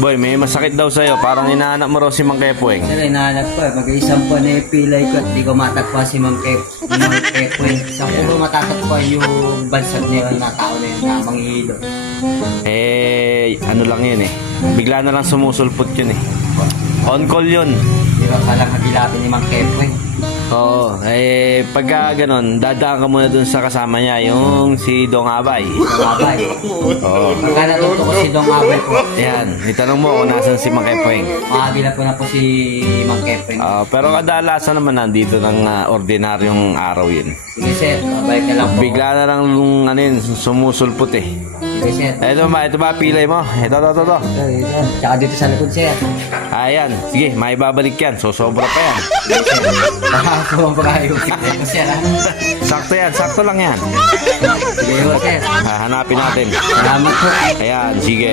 Boy, may masakit daw sa'yo. Parang inaanap mo raw si Mang Kepweng. Sir, hinahanap ko eh. Mag-iisang po na pilay ko at di ko matakpa si Mang Kep. Mang Kepwin. Sa ko matatagpuan yung bansag niya na tao na yun na manghihilo. Eh, ano lang yun eh. Bigla na lang sumusulpot yun eh. On call yun. Di ba palang hagilapin ni Mang Kepwin? Oo, eh, pagka ganun, dadaan ka muna dun sa kasama niya, yung si Dong Abay. Abay. Oo. Pagka natuto ko si Dong Abay po, Yan, itanong mo kung nasan si Mang Kepweng. makagila ko na po si Mang Kepwin. Ah, pero kadalasan naman nandito ng ah, ordinaryong araw yun. Sige sir, babalik na lang po. Bigla na lang nung ano yun, sumusulpot eh. Sige sir. Ito ba, ito ba pilay mo? Ito, ito, ito, ito. Ito, ito. Tsaka dito sa likod sir. Ayan, sige, may babalik yan. So, sobra pa yan. Baka ah. Sakto yan, sakto lang yan. Sige sir. Ah, hanapin natin. Salamat po. Ayan, sige.